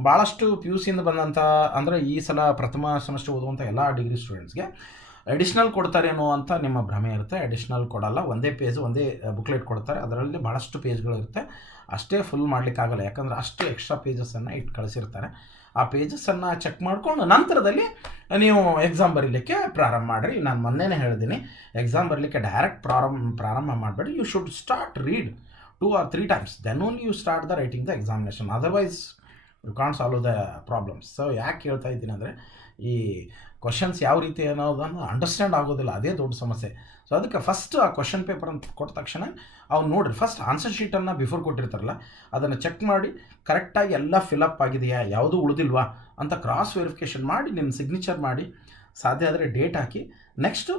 ಭಾಳಷ್ಟು PUC ಇಂದ ಬಂದಂಥ ಅಂದರೆ ಈ ಸಲ ಪ್ರಥಮ ಸೆಮಿಸ್ಟರ್ ಓದುವಂಥ ಎಲ್ಲ ಡಿಗ್ರಿ ಸ್ಟೂಡೆಂಟ್ಸ್ಗೆ ಅಡಿಷ್ನಲ್ ಕೊಡ್ತಾರೇನೋ ಅಂತ ನಿಮ್ಮ ಭ್ರಮೆ ಇರುತ್ತೆ. ಅಡಿಷ್ನಲ್ ಕೊಡಲ್ಲ. ಒಂದೇ ಬುಕ್ಲೆಟ್ ಕೊಡ್ತಾರೆ. ಅದರಲ್ಲಿ ಭಾಳಷ್ಟು ಪೇಜ್ಗಳು ಇರುತ್ತೆ. ಅಷ್ಟೇ ಫುಲ್ ಮಾಡಲಿಕ್ಕಾಗಲ್ಲ. ಯಾಕಂದರೆ ಅಷ್ಟು ಎಕ್ಸ್ಟ್ರಾ ಪೇಜಸನ್ನು ಇಟ್ಟು ಕಳಿಸಿರ್ತಾರೆ. ಆ ಪೇಜಸನ್ನು ಚೆಕ್ ಮಾಡಿಕೊಂಡು ನಂತರದಲ್ಲಿ ನೀವು ಎಕ್ಸಾಮ್ ಬರೀಲಿಕ್ಕೆ ಪ್ರಾರಂಭ ಮಾಡಿರಿ. ನಾನು ಮೊನ್ನೆನೇ ಹೇಳಿದ್ದೀನಿ, ಎಕ್ಸಾಮ್ ಬರಲಿಕ್ಕೆ ಡೈರೆಕ್ಟ್ ಪ್ರಾರಂಭ ಮಾಡಬೇಡಿ. You should start read 2 or 3 times, then only you start the writing the examination. Otherwise you can't solve the problems. So ಯಾಕೆ ಹೇಳ್ತಾ ಇದ್ದೀನಿ ಅಂದರೆ, ಈ ಕ್ವಶನ್ಸ್ ಯಾವ ರೀತಿ ಅನ್ನೋದನ್ನು ಅಂಡರ್ಸ್ಟ್ಯಾಂಡ್ ಆಗೋದಿಲ್ಲ. ಅದೇ ದೊಡ್ಡ ಸಮಸ್ಯೆ. ಸೊ ಅದಕ್ಕೆ ಫಸ್ಟ್ ಆ ಕ್ವಶನ್ ಪೇಪರ್ ಅಂತ ಕೊಟ್ಟ ತಕ್ಷಣ ಅವ್ನು ನೋಡಿರಿ. ಫಸ್ಟ್ ಆನ್ಸರ್ ಶೀಟನ್ನು ಬಿಫೋರ್ ಕೊಟ್ಟಿರ್ತಾರಲ್ಲ ಅದನ್ನು ಚೆಕ್ ಮಾಡಿ ಕರೆಕ್ಟಾಗಿ ಎಲ್ಲ ಫಿಲಪ್ ಆಗಿದೆಯಾ, ಯಾವುದೂ ಉಳಿದಿಲ್ವಾ ಅಂತ ಕ್ರಾಸ್ ವೆರಿಫಿಕೇಷನ್ ಮಾಡಿ ನಿಮ್ಮ ಸಿಗ್ನೇಚರ್ ಮಾಡಿ, ಸಾಧ್ಯ ಆದರೆ ಡೇಟ್ ಹಾಕಿ, ನೆಕ್ಸ್ಟು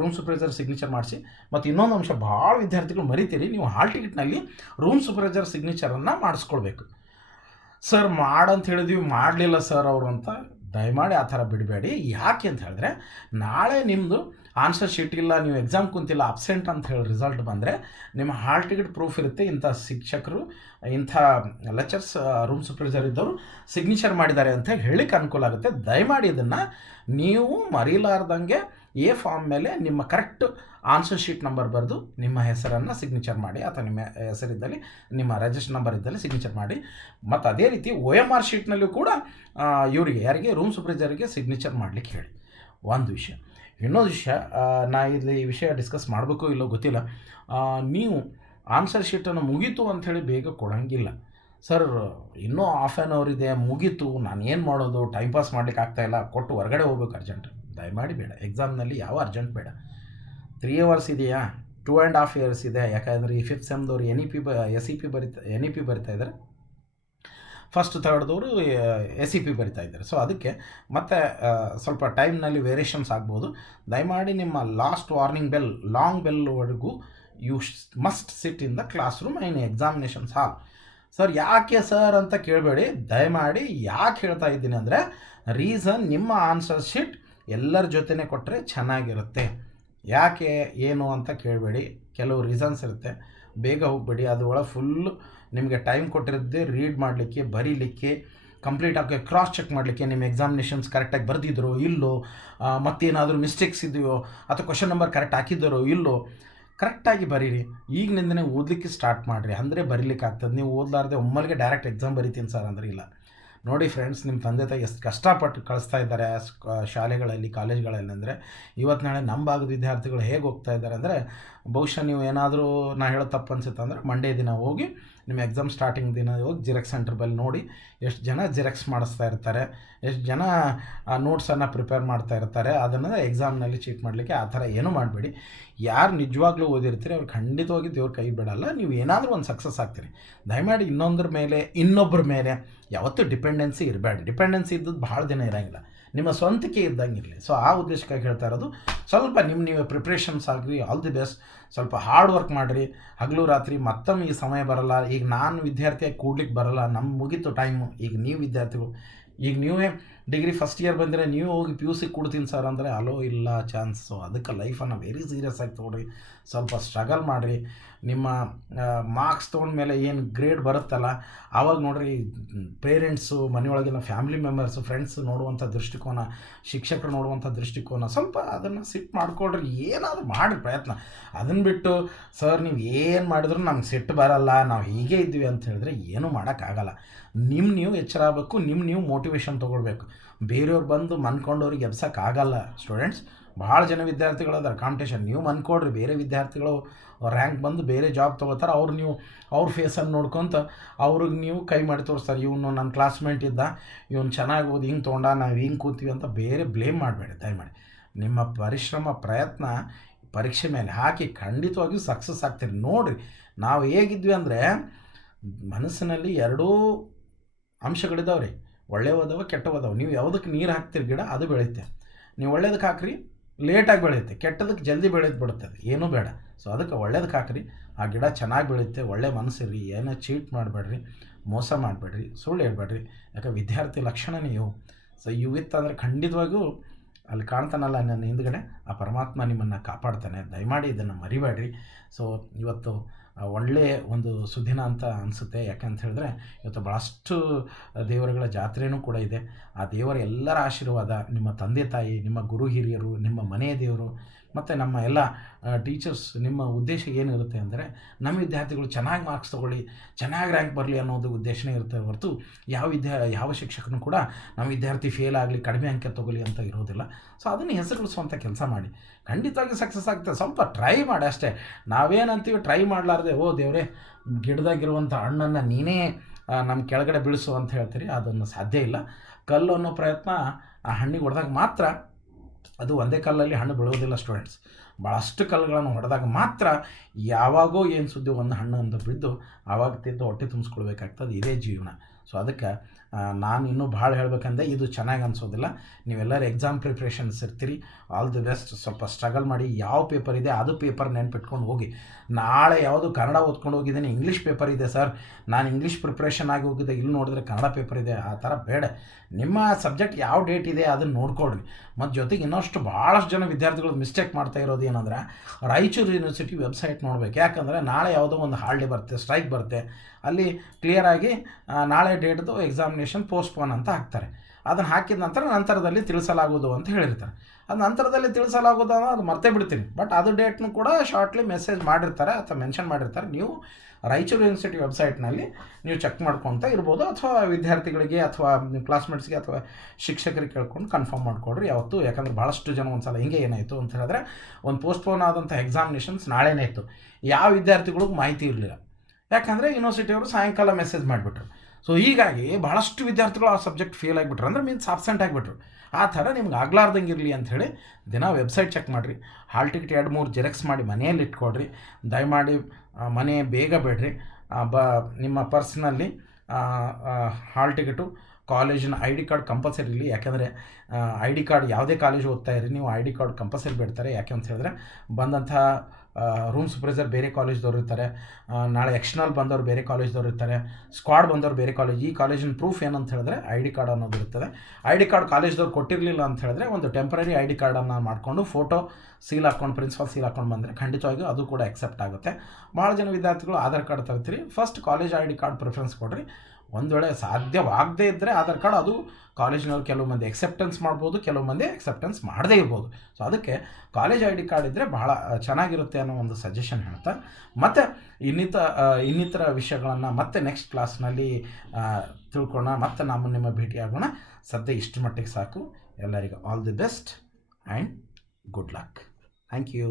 ರೂಮ್ ಸೂಪರ್ವೈಸರ್ ಸಿಗ್ನೇಚರ್ ಮಾಡಿಸಿ. ಮತ್ತು ಇನ್ನೊಂದು ಅಂಶ ಭಾಳ ವಿದ್ಯಾರ್ಥಿಗಳು ಮರಿತೀರಿ, ನೀವು ಹಾಲ್ ಟಿಕೆಟ್ನಲ್ಲಿ ರೂಮ್ ಸೂಪರ್ವೈಸರ್ ಸಿಗ್ನೇಚರನ್ನು ಮಾಡಿಸ್ಕೊಳ್ಬೇಕು. ಸರ್ ಮಾಡಂತ ಹೇಳಿದ್ವಿ, ಮಾಡಲಿಲ್ಲ ಸರ್ ಅವರು ಅಂತ ದಯಮಾಡಿ ಆ ಥರ ಬಿಡಬೇಡಿ. ಯಾಕೆ ಅಂತ ಹೇಳಿದ್ರೆ, ನಾಳೆ ನಿಮ್ಮದು ಆನ್ಸರ್ ಶೀಟ್ ಇಲ್ಲ, ನೀವು ಎಕ್ಸಾಮ್ ಕುಂತಿಲ್ಲ, ಅಬ್ಸೆಂಟ್ ಅಂತ ಹೇಳಿ ರಿಸಲ್ಟ್ ಬಂದರೆ ನಿಮ್ಮ ಹಾಲ್ ಟಿಕೆಟ್ ಪ್ರೂಫ್ ಇರುತ್ತೆ, ಇಂಥ ಶಿಕ್ಷಕರು ಇಂಥ ಲೆಕ್ಚರ್ಸ್ ರೂಮ್ ಸೂಪರ್ವೈಸರ್ ಇದ್ದವರು ಸಿಗ್ನೇಚರ್ ಮಾಡಿದ್ದಾರೆ ಅಂತ ಹೇಳಿಕ್ಕೆ ಅನುಕೂಲ ಆಗುತ್ತೆ. ದಯಮಾಡಿ ಇದನ್ನು ನೀವು ಮರೀಲಾರ್ದಂಗೆ ಎ ಫಾರ್ಮ್ ಮೇಲೆ ನಿಮ್ಮ ಕರೆಕ್ಟ್ ಆನ್ಸರ್ ಶೀಟ್ ನಂಬರ್ ಬರೆದು ನಿಮ್ಮ ಹೆಸರನ್ನು ಸಿಗ್ನೇಚರ್ ಮಾಡಿ, ಅಥವಾ ನಿಮ್ಮ ಹೆಸರಿದ್ದಲ್ಲಿ ನಿಮ್ಮ ರಿಜಿಸ್ಟರ್ ನಂಬರ್ ಇದ್ದಲ್ಲಿ ಸಿಗ್ನೇಚರ್ ಮಾಡಿ. ಮತ್ತು ಅದೇ ರೀತಿ OMR ಶೀಟ್ನಲ್ಲೂ ಕೂಡ ಇವರಿಗೆ ಯಾರಿಗೆ ರೂಮ್ ಸೂಪರ್ವೈಸರಿಗೆ ಸಿಗ್ನೇಚರ್ ಮಾಡಲಿಕ್ಕೆ ಹೇಳಿ. ಒಂದು ವಿಷಯ. ಇನ್ನೊಂದು ವಿಷಯ, ನಾ ಇಲ್ಲಿ ಈ ವಿಷಯ ಡಿಸ್ಕಸ್ ಮಾಡಬೇಕೋ ಇಲ್ಲೋ ಗೊತ್ತಿಲ್ಲ, ನೀವು ಆನ್ಸರ್ ಶೀಟನ್ನು ಮುಗೀತು ಅಂಥೇಳಿ ಬೇಗ ಕೊಡೋಂಗಿಲ್ಲ. ಸರ್ ಇನ್ನೂ ಹಾಫ್ ಆ್ಯನ್ ಅವರ್ ಇದೆ, ಮುಗೀತು, ನಾನು ಏನು ಮಾಡೋದು, ಟೈಮ್ ಪಾಸ್ ಮಾಡ್ಲಿಕ್ಕೆ ಆಗ್ತಾಯಿಲ್ಲ, ಕೊಟ್ಟು ಹೊರಗಡೆ ಹೋಗ್ಬೇಕು ಅರ್ಜೆಂಟ್. ದಯಮಾಡಿ ಬೇಡ. ಎಕ್ಸಾಮ್ನಲ್ಲಿ ಯಾವ ಅರ್ಜೆಂಟ್ ಬೇಡ. 3 hours ಇದೆಯಾ, 2.5 years ಇದೆ. ಯಾಕಂದರೆ ಈ 5th ಸೆಮ್ದವ್ರು NEP ಬರಿತಾ ಇದ್ದಾರೆ, ಫಸ್ಟ್ ಥರ್ಡ್ದವರು SEP ಬರಿತಾ ಇದ್ದಾರೆ. ಸೊ ಅದಕ್ಕೆ ಮತ್ತೆ ಸ್ವಲ್ಪ ಟೈಮ್ನಲ್ಲಿ ವೇರಿಯೇಷನ್ಸ್ ಆಗ್ಬೋದು. ದಯಮಾಡಿ ನಿಮ್ಮ ಲಾಸ್ಟ್ ವಾರ್ನಿಂಗ್ ಬೆಲ್, ಲಾಂಗ್ ಬೆಲ್ವರೆಗೂ you must sit in the class room in examinations hall. Sir ಯಾಕೆ ಸರ್ ಅಂತ ಕೇಳಬೇಡಿ. ದಯಮಾಡಿ ಯಾಕೆ ಹೇಳ್ತಾ ಇದ್ದೀನಿ ಅಂದರೆ, ರೀಸನ್ ನಿಮ್ಮ ಆನ್ಸರ್ ಶೀಟ್ ಎಲ್ಲರ ಜೊತೆನೇ ಕೊಟ್ಟರೆ ಚೆನ್ನಾಗಿರುತ್ತೆ. ಯಾಕೆ ಏನು ಅಂತ ಕೇಳಬೇಡಿ. ಕೆಲವು ರೀಸನ್ಸ್ ಇರುತ್ತೆ, ಬೇಗ ಹೋಗಬೇಡಿ. ಅದು ಒಳಗೆ ಫುಲ್ಲು ನಿಮಗೆ ಟೈಮ್ ಕೊಟ್ಟಿರುತ್ತೆ ರೀಡ್ ಮಾಡಲಿಕ್ಕೆ, ಬರೀಲಿಕ್ಕೆ, ಕಂಪ್ಲೀಟ್ ಆಗಿ ಕ್ರಾಸ್ ಚೆಕ್ ಮಾಡಲಿಕ್ಕೆ, ನಿಮ್ಮ ಎಕ್ಸಾಮಿನೇಷನ್ಸ್ ಕರೆಕ್ಟಾಗಿ ಬರೆದಿದ್ದರೋ ಇಲ್ಲೋ, ಮತ್ತೇನಾದರೂ ಮಿಸ್ಟೇಕ್ಸ್ ಇದೆಯೋ, ಅಥವಾ ಕ್ವಶನ್ ನಂಬರ್ ಕರೆಕ್ಟ್ ಹಾಕಿದ್ದಾರೋ ಇಲ್ಲೋ, ಕರೆಕ್ಟಾಗಿ ಬರೀರಿ. ಈಗಿನಿಂದನೇ ಓದಲಿಕ್ಕೆ ಸ್ಟಾರ್ಟ್ ಮಾಡಿರಿ, ಅಂದರೆ ಬರೀಲಿಕ್ಕೆ ಆಗ್ತದೆ. ನೀವು ಓದಲಾರ್ದೆ ಒಮ್ಮೆಗೆ ಡೈರೆಕ್ಟ್ ಎಕ್ಸಾಮ್ ಬರೀತೀನಿ ಸರ್ ಅಂದರೆ ಇಲ್ಲ. ನೋಡಿ ಫ್ರೆಂಡ್ಸ್, ನಿಮ್ಮ ತಂದೆ ತಾಯಿ ಎಷ್ಟು ಕಷ್ಟಪಟ್ಟು ಕಳಿಸ್ತಾ ಇದ್ದಾರೆ ಶಾಲೆಗಳಲ್ಲಿ, ಕಾಲೇಜ್ಗಳಲ್ಲಿ. ಅಂದರೆ ಇವತ್ತು ನಾಳೆ ನಮ್ಮ ಭಾಗದ ವಿದ್ಯಾರ್ಥಿಗಳು ಹೇಗೆ ಹೋಗ್ತಾ ಇದ್ದಾರೆ ಅಂದರೆ, ಬಹುಶಃ ನೀವು ಏನಾದರೂ ನಾ ಹೇಳೋ ತಪ್ಪು ಅನಿಸುತ್ತೆ ಅಂದರೆ, ಮಂಡೇ ದಿನ ಹೋಗಿ ನಿಮ್ಮ ಎಕ್ಸಾಮ್ ಸ್ಟಾರ್ಟಿಂಗ್ ದಿನ ಹೋಗಿ ಜಿರಾಕ್ಸ್ ಸೆಂಟರ್ ಬಲ್ಲಿ ನೋಡಿ ಎಷ್ಟು ಜನ ಜಿರಾಕ್ಸ್ ಮಾಡಿಸ್ತಾ ಇರ್ತಾರೆ, ಎಷ್ಟು ಜನ ನೋಟ್ಸನ್ನು ಪ್ರಿಪೇರ್ ಮಾಡ್ತಾ ಇರ್ತಾರೆ. ಅದನ್ನು ಎಕ್ಸಾಮ್ನಲ್ಲಿ ಚೀಟ್ ಮಾಡಲಿಕ್ಕೆ ಆ ಥರ ಏನೂ ಮಾಡಬೇಡಿ. ಯಾರು ನಿಜವಾಗ್ಲೂ ಓದಿರ್ತೀರಿ ಅವ್ರು ಖಂಡಿತವಾಗಿ ದೇವ್ರ ಕೈ ಬಿಡಲ್ಲ. ನೀವು ಏನಾದರೂ ಒಂದು ಸಕ್ಸಸ್ ಆಗ್ತೀರಿ. ದಯಮಾಡಿ ಇನ್ನೊಬ್ಬರ ಮೇಲೆ ಯಾವತ್ತೂ ಡಿಪೆಂಡೆನ್ಸಿ ಇರಬೇಡಿ. ಡಿಪೆಂಡೆನ್ಸಿ ಇದ್ದದ್ದು ಭಾಳ ದಿನ ಇರೋಂಗಿಲ್ಲ, ನಿಮ್ಮ ಸ್ವಂತಿಕೆ ಇದ್ದಂಗೆ ಇರಲಿ. ಸೊ ಆ ಉದ್ದೇಶಕ್ಕಾಗಿ ಹೇಳ್ತಾ ಇರೋದು. ಸ್ವಲ್ಪ ನೀವು ಪ್ರಿಪ್ರೇಷನ್ಸ್ ಆಗಿರಿ. All the best. ಸ್ವಲ್ಪ ಹಾರ್ಡ್ ವರ್ಕ್ ಮಾಡಿರಿ, ಹಗಲು ರಾತ್ರಿ. ಮತ್ತೊಮ್ಮೆ ಈ ಸಮಯ ಬರಲ್ಲ. ಈಗ ನಾನು ವಿದ್ಯಾರ್ಥಿಯಾಗಿ ಕೂಡ್ಲಿಕ್ಕೆ ಬರಲ್ಲ, ನಮ್ಮ ಮುಗೀತು ಟೈಮು. ಈಗ ನೀವು ವಿದ್ಯಾರ್ಥಿಗಳು, ಈಗ ನೀವೇ ಡಿಗ್ರಿ ಫಸ್ಟ್ ಇಯರ್ ಬಂದರೆ ನೀವು ಹೋಗಿ PUC ಕೊಡ್ತೀನಿ ಸರ್ ಅಂದರೆ ಅಲೋ ಇಲ್ಲ ಚಾನ್ಸು. ಅದಕ್ಕೆ ಲೈಫನ್ನು ವೆರಿ ಸೀರಿಯಸ್ ಆಗಿ ತೊಗೊಳ್ರಿ. ಸ್ವಲ್ಪ ಸ್ಟ್ರಗಲ್ ಮಾಡಿರಿ. ನಿಮ್ಮ ಮಾರ್ಕ್ಸ್ ತೊಗೊಂಡ್ಮೇಲೆ ಏನು ಗ್ರೇಡ್ ಬರುತ್ತಲ್ಲ, ಆವಾಗ ನೋಡಿರಿ ಪೇರೆಂಟ್ಸು, ಮನೆಯೊಳಗಿನ ಫ್ಯಾಮಿಲಿ ಮೆಂಬರ್ಸು, ಫ್ರೆಂಡ್ಸ್ ನೋಡುವಂಥ ದೃಷ್ಟಿಕೋನ, ಶಿಕ್ಷಕರು ನೋಡುವಂಥ ದೃಷ್ಟಿಕೋನ, ಸ್ವಲ್ಪ ಅದನ್ನು ಸಿಟ್ ಮಾಡಿಕೊಡ್ರಿ. ಏನಾದರೂ ಮಾಡಿರಿ ಪ್ರಯತ್ನ. ಅದನ್ನು ಬಿಟ್ಟು ಸರ್ ನೀವು ಏನು ಮಾಡಿದ್ರು ನಮ್ಗೆ ಸಿಟ್ಟು ಬರಲ್ಲ, ನಾವು ಹೀಗೆ ಇದ್ವಿ ಅಂತ ಹೇಳಿದ್ರೆ ಏನೂ ಮಾಡೋಕ್ಕಾಗಲ್ಲ. ನೀವು ಎಚ್ಚರ ಆಗಬೇಕು, ನೀವು ಮೋಟಿವೇಶನ್ ತೊಗೊಳ್ಬೇಕು. ಬೇರೆಯವ್ರು ಬಂದು ಮನ್ಕೊಂಡವ್ರಿಗೆ ಎಬ್ಸೋಕ್ಕಾಗಲ್ಲ ಸ್ಟೂಡೆಂಟ್ಸ್. ಭಾಳ ಜನ ವಿದ್ಯಾರ್ಥಿಗಳು ಅದರ ಕಾಂಪಿಟೇಷನ್. ನೀವು ಮನ್ಕೊಡ್ರಿ, ಬೇರೆ ವಿದ್ಯಾರ್ಥಿಗಳು ರ್ಯಾಂಕ್ ಬಂದು ಬೇರೆ ಜಾಬ್ ತೊಗೋತಾರೆ, ಅವ್ರ ಫೇಸನ್ನು ನೋಡ್ಕೊತ ಅವ್ರಿಗೆ ನೀವು ಕೈ ಮಾಡಿ ತೋರಿಸ್ತಾರೆ. ಇವನು ನನ್ನ ಕ್ಲಾಸ್ಮೇಟ್ ಇದ್ದ, ಇವನು ಚೆನ್ನಾಗಿ ಓದಿ ಹಿಂಗೆ ತೊಗೊಂಡ, ನಾವು ಹಿಂಗೆ ಕೂತೀವಿ ಅಂತ ಬೇರೆ ಬ್ಲೇಮ್ ಮಾಡಬೇಡಿ. ದಯಮಾಡಿ ನಿಮ್ಮ ಪರಿಶ್ರಮ, ಪ್ರಯತ್ನ ಪರೀಕ್ಷೆ ಮೇಲೆ ಹಾಕಿ ಖಂಡಿತವಾಗಿಯೂ ಸಕ್ಸಸ್ ಆಗ್ತೀರಿ. ನೋಡಿರಿ, ನಾವು ಹೇಗಿದ್ವಿ ಅಂದರೆ ಮನಸ್ಸಿನಲ್ಲಿ ಎರಡೂ ಅಂಶಗಳಿದ್ದಾವೆ ರೀ, ಒಳ್ಳೆಯವದವ ಕೆಟ್ಟವದವ. ನೀವು ಯಾವುದಕ್ಕೆ ನೀರು ಹಾಕ್ತೀರಿ ಗಿಡ ಅದು ಬೆಳೆಯುತ್ತೆ. ನೀವು ಒಳ್ಳೇದಕ್ಕೆ ಹಾಕ್ರಿ, ಲೇಟಾಗಿ ಬೆಳೆಯುತ್ತೆ. ಕೆಟ್ಟದಕ್ಕೆ ಜಲ್ದಿ ಬೆಳೆದು ಬಿಡುತ್ತದೆ, ಏನೂ ಬೇಡ. ಸೊ ಅದಕ್ಕೆ ಒಳ್ಳೇದಕ್ಕೆ ಹಾಕ್ರಿ, ಆ ಗಿಡ ಚೆನ್ನಾಗಿ ಬೆಳೆಯುತ್ತೆ. ಒಳ್ಳೆ ಮನಸ್ಸಿರ್ರಿ, ಏನೋ ಚೀಟ್ ಮಾಡಬೇಡ್ರಿ, ಮೋಸ ಮಾಡಬೇಡ್ರಿ, ಸುಳ್ಳು ಹೇಳ್ಬೇಡ್ರಿ. ಯಾಕೆ ವಿದ್ಯಾರ್ಥಿ ಲಕ್ಷಣನೇ ಇವು. ಸೊ ಇವಿತ್ತಂದರೆ ಖಂಡಿತವಾಗಿಯೂ ಅಲ್ಲಿ ಕಾಣ್ತಾನಲ್ಲ ನನ್ನ ಹಿಂದ್ಗಡೆ ಆ ಪರಮಾತ್ಮ ನಿಮ್ಮನ್ನು ಕಾಪಾಡ್ತಾನೆ. ದಯಮಾಡಿ ಇದನ್ನು ಮರಿಬೇಡ್ರಿ. ಸೊ ಇವತ್ತು ಒಳ್ಳೆಯ ಒಂದು ಸುದಿನ ಅಂತ ಅನಿಸುತ್ತೆ. ಯಾಕಂತ ಹೇಳಿದ್ರೆ ಇವತ್ತು ಭಾಳಷ್ಟು ದೇವರುಗಳ ಜಾತ್ರೆಯೂ ಕೂಡ ಇದೆ. ಆ ದೇವರ ಎಲ್ಲರ ಆಶೀರ್ವಾದ, ನಿಮ್ಮ ತಂದೆ ತಾಯಿ, ನಿಮ್ಮ ಗುರು ಹಿರಿಯರು, ನಿಮ್ಮ ಮನೆಯ ದೇವರು ಮತ್ತು ನಮ್ಮ ಎಲ್ಲ ಟೀಚರ್ಸ್, ನಿಮ್ಮ ಉದ್ದೇಶ ಏನಿರುತ್ತೆ ಅಂದರೆ ನಮ್ಮ ವಿದ್ಯಾರ್ಥಿಗಳು ಚೆನ್ನಾಗಿ ಮಾರ್ಕ್ಸ್ ತೊಗೊಳ್ಳಿ, ಚೆನ್ನಾಗಿ ರ್ಯಾಂಕ್ ಬರಲಿ ಅನ್ನೋದು ಉದ್ದೇಶನೇ ಇರುತ್ತೆ ಹೊರತು ಯಾವ ಶಿಕ್ಷಕನೂ ಕೂಡ ನಮ್ಮ ವಿದ್ಯಾರ್ಥಿ ಫೇಲ್ ಆಗಲಿ, ಕಡಿಮೆ ಅಂಕ ತೊಗೊಳ್ಳಿ ಅಂತ ಇರೋದಿಲ್ಲ. ಸೊ ಅದನ್ನು ಹೆಸರುಗಳಿಸುವಂಥ ಕೆಲಸ ಮಾಡಿ, ಖಂಡಿತವಾಗಿ ಸಕ್ಸಸ್ ಆಗ್ತದೆ. ಸ್ವಲ್ಪ ಟ್ರೈ ಮಾಡಿ ಅಷ್ಟೇ. ನಾವೇನಂತೀವಿ ಟ್ರೈ ಮಾಡಲಾರ್ದೆ ಓ ದೇವರೇ ಗಿಡದಾಗಿರುವಂಥ ಹಣ್ಣನ್ನು ನೀನೇ ನಮ್ಮ ಕೆಳಗಡೆ ಬೀಳಿಸು ಅಂತ ಹೇಳ್ತೀರಿ, ಅದನ್ನು ಸಾಧ್ಯ ಇಲ್ಲ. ಕಲ್ಲು ಅನ್ನೋ ಪ್ರಯತ್ನ ಆ ಹಣ್ಣಿಗೆ ಹೊಡೆದಾಗ ಮಾತ್ರ, ಅದು ಒಂದೇ ಕಲ್ಲಲ್ಲಿ ಹಣ್ಣು ಬೀಳೋದಿಲ್ಲ ಸ್ಟೂಡೆಂಟ್ಸ್. ಭಾಳಷ್ಟು ಕಲ್ಲುಗಳನ್ನು ಹೊಡೆದಾಗ ಮಾತ್ರ ಯಾವಾಗೋ ಏನು ಸುದ್ದಿ ಒಂದು ಹಣ್ಣು ಅಂತ ಬಿದ್ದು ಆವಾಗ ತಿಂದು ಹೊಟ್ಟೆ ತುಂಬಿಸ್ಕೊಳ್ಬೇಕಾಗ್ತದೆ. ಇದೇ ಜೀವನ. ಸೊ ಅದಕ್ಕೆ ನಾನು ಇನ್ನೂ ಭಾಳ ಹೇಳ್ಬೇಕಂದ್ರೆ ಇದು ಚೆನ್ನಾಗಿ ಅನಿಸೋದಿಲ್ಲ. ನೀವೆಲ್ಲರೂ ಎಕ್ಸಾಮ್ ಪ್ರಿಪ್ರೇಷನ್ಸ್ ಇರ್ತೀರಿ, ಆಲ್ ದಿ ಬೆಸ್ಟ್. ಸ್ವಲ್ಪ ಸ್ಟ್ರಗಲ್ ಮಾಡಿ, ಯಾವ ಪೇಪರ್ ಇದೆ ಅದು ಪೇಪರ್ ನೆನ್ಪಿಟ್ಕೊಂಡು ಹೋಗಿ. ನಾಳೆ ಯಾವುದು ಕನ್ನಡ ಓದ್ಕೊಂಡು ಹೋಗಿದ್ದೀನಿ, ಇಂಗ್ಲೀಷ್ ಪೇಪರ್ ಇದೆ ಸರ್, ನಾನು ಇಂಗ್ಲೀಷ್ ಪ್ರಿಪ್ರೇಷನ್ ಆಗಿ ಹೋಗಿದ್ದೆ, ಇಲ್ಲಿ ನೋಡಿದ್ರೆ ಕನ್ನಡ ಪೇಪರ್ ಇದೆ, ಆ ಥರ ಬೇಡ. ನಿಮ್ಮ ಸಬ್ಜೆಕ್ಟ್ ಯಾವ ಡೇಟ್ ಇದೆ ಅದನ್ನು ನೋಡ್ಕೊಳ್ರಿ. ಮತ್ತು ಜೊತೆಗೆ ಇನ್ನಷ್ಟು ಭಾಳಷ್ಟು ಜನ ವಿದ್ಯಾರ್ಥಿಗಳು ಮಿಸ್ಟೇಕ್ ಮಾಡ್ತಾ ಇರೋದು ಏನಂದರೆ, ರಾಯಚೂರು ಯೂನಿವರ್ಸಿಟಿ ವೆಬ್ಸೈಟ್ ನೋಡ್ಬೇಕು. ಯಾಕಂದರೆ ನಾಳೆ ಯಾವುದೋ ಒಂದು ಹಾಲಿಡೇ ಬರುತ್ತೆ, ಸ್ಟ್ರೈಕ್ ಬರುತ್ತೆ, ಅಲ್ಲಿ ಕ್ಲಿಯರಾಗಿ ನಾಳೆ ಡೇಟ್ದು ಎಕ್ಸಾಮಿನೇಷನ್ ಪೋಸ್ಟ್ಪೋನ್ ಅಂತ ಹಾಕ್ತಾರೆ. ಅದನ್ನು ಹಾಕಿದ ನಂತರದಲ್ಲಿ ತಿಳಿಸಲಾಗುವುದು ಅಂತ ಹೇಳಿರ್ತಾರೆ. ಅದು ನಂತರದಲ್ಲಿ ತಿಳಿಸಲಾಗೋದು ಅನ್ನೋ ಅದು ಮರ್ತೇ ಬಿಡ್ತೀನಿ. ಬಟ್ ಅದು ಡೇಟ್ನು ಕೂಡ ಶಾರ್ಟ್ಲಿ ಮೆಸೇಜ್ ಮಾಡಿರ್ತಾರೆ ಅಥವಾ ಮೆನ್ಷನ್ ಮಾಡಿರ್ತಾರೆ. ನೀವು ರಾಯಚೂರು ಯೂನಿವರ್ಸಿಟಿ ವೆಬ್ಸೈಟ್ನಲ್ಲಿ ನೀವು ಚೆಕ್ ಮಾಡ್ಕೊತ ಇರ್ಬೋದು, ಅಥವಾ ವಿದ್ಯಾರ್ಥಿಗಳಿಗೆ ಅಥವಾ ಕ್ಲಾಸ್ಮೇಟ್ಸ್ಗೆ ಅಥವಾ ಶಿಕ್ಷಕರಿಗೆ ಕೇಳ್ಕೊಂಡು ಕನ್ಫರ್ಮ್ ಮಾಡಿಕೊಡ್ರಿ ಯಾವತ್ತು. ಯಾಕಂದರೆ ಭಾಳಷ್ಟು ಜನ ಒಂದು ಸಲ ಹಿಂಗೆ ಏನಾಯಿತು ಅಂತ ಹೇಳಿದ್ರೆ, ಒಂದು ಪೋಸ್ಟ್ಪೋನ್ ಆದಂಥ ಎಕ್ಸಾಮಿನೇಷನ್ಸ್ ನಾಳೆನೇ ಇತ್ತು. ಯಾವ ವಿದ್ಯಾರ್ಥಿಗಳಿಗೂ ಮಾಹಿತಿ ಇರಲಿಲ್ಲ, ಯಾಕಂದರೆ ಯೂನಿವರ್ಸಿಟಿಯವರು ಸಾಯಂಕಾಲ ಮೆಸೇಜ್ ಮಾಡಿಬಿಟ್ರು. ಸೊ ಹೀಗಾಗಿ ಭಾಳಷ್ಟು ವಿದ್ಯಾರ್ಥಿಗಳು ಆ ಸಬ್ಜೆಕ್ಟ್ ಫೇಲ್ ಆಗಿಬಿಟ್ರು, ಅಂದರೆ ಮೀನ್ಸ್ ಆಬ್ಸೆಂಟ್ ಆಗಿಬಿಟ್ರು. ಆ ಥರ ನಿಮ್ಗೆ ಆಗ್ಲಾರ್ದಂಗೆ ಇರಲಿ ಅಂಥೇಳಿ ದಿನ ವೆಬ್ಸೈಟ್ ಚೆಕ್ ಮಾಡಿರಿ. ಹಾಲ್ ಟಿಕೆಟ್ 2-3 ಜೆರಾಕ್ಸ್ ಮಾಡಿ ಮನೆಯಲ್ಲಿ ಇಟ್ಕೊಡ್ರಿ. ದಯಮಾಡಿ ಮನೆ ಬೇಗ ಬೇಡ್ರಿ. ನಿಮ್ಮ ಪರ್ಸ್ನಲ್ಲಿ ಹಾಲ್ ಟಿಕೆಟು, ಕಾಲೇಜಿನ ಐ ಡಿ ಕಾರ್ಡ್ ಕಂಪಲ್ಸರಿ ಇರಲಿ. ಯಾಕೆಂದರೆ ಐ ಡಿ ಕಾರ್ಡ್ ಯಾವುದೇ ಕಾಲೇಜು ಓದ್ತಾ ಇರಿ ನೀವು ಐ ಡಿ ಕಾರ್ಡ್ ಕಂಪಲ್ಸರಿ ಬೇಡ್ತಾರೆ. ಯಾಕೆ ಅಂತ ಹೇಳಿದ್ರೆ, ಬಂದಂಥ ರೂಮ್ ಸೂಪರ್ವೈಸರ್ ಬೇರೆ ಕಾಲೇಜ್ದವ್ರು ಇರ್ತಾರೆ, ನಾಳೆ ಎಕ್ಸ್ಟರ್ನಲ್ ಬಂದವರು ಬೇರೆ ಕಾಲೇಜ್ದವ್ರು ಇರ್ತಾರೆ, ಸ್ಕ್ವಾಡ್ ಬಂದವರು ಬೇರೆ ಕಾಲೇಜ್. ಈ ಕಾಲೇಜಿನ ಪ್ರೂಫ್ ಏನಂತ ಹೇಳಿದ್ರೆ ಐ ಡಿ ಕಾರ್ಡ್ ಅನ್ನೋದು ಇರ್ತದೆ. ಐ ಡಿ ಕಾರ್ಡ್ ಕಾಲೇಜ್ದವ್ರು ಕೊಟ್ಟಿರಲಿಲ್ಲ ಅಂತ ಹೇಳಿದ್ರೆ, ಒಂದು ಟೆಂಪ್ರರಿ ಐ ಡಿ ಕಾರ್ಡನ್ನು ಮಾಡಿಕೊಂಡು ಫೋಟೋ ಸೀಲ್ ಹಾಕ್ಕೊಂಡು, ಪ್ರಿನ್ಸಿಪಾಲ್ ಸೀಲ್ ಹಾಕ್ಕೊಂಡು ಬಂದರೆ ಖಂಡಿತವಾಗಿಯೂ ಅದು ಕೂಡ ಎಕ್ಸೆಪ್ಟ್ ಆಗುತ್ತೆ. ಭಾಳ ಜನ ವಿದ್ಯಾರ್ಥಿಗಳು ಆಧಾರ್ ಕಾರ್ಡ್ ತರ್ತೀರಿ. First college I D card preference ಕೊಡಿರಿ. ಒಂದು ವೇಳೆ ಸಾಧ್ಯವಾಗದೇ ಇದ್ದರೆ ಆಧಾರ್ ಕಾರ್ಡ್, ಅದು ಕಾಲೇಜಿನವ್ರು ಕೆಲವು ಮಂದಿ ಎಕ್ಸೆಪ್ಟೆನ್ಸ್ ಮಾಡ್ಬೋದು, ಕೆಲವು ಮಂದಿ ಎಕ್ಸೆಪ್ಟೆನ್ಸ್ ಮಾಡದೇ ಇರ್ಬೋದು. ಸೊ ಅದಕ್ಕೆ ಕಾಲೇಜ್ ಐ ಡಿ ಕಾರ್ಡ್ ಇದ್ದರೆ ಬಹಳ ಚೆನ್ನಾಗಿರುತ್ತೆ ಅನ್ನೋ ಒಂದು ಸಜೆಷನ್ ಹೇಳ್ತಾ, ಮತ್ತು ಇನ್ನಿತರ ವಿಷಯಗಳನ್ನು ಮತ್ತೆ ನೆಕ್ಸ್ಟ್ ಕ್ಲಾಸ್ನಲ್ಲಿ ತಿಳ್ಕೊಳ್ಳೋಣ. ಮತ್ತು ನಿಮ್ಮ ಭೇಟಿಯಾಗೋಣ. ಸದ್ಯ ಇಷ್ಟು ಮಟ್ಟಿಗೆ ಸಾಕು. ಎಲ್ಲರಿಗೂ all the best and good luck. Thank you.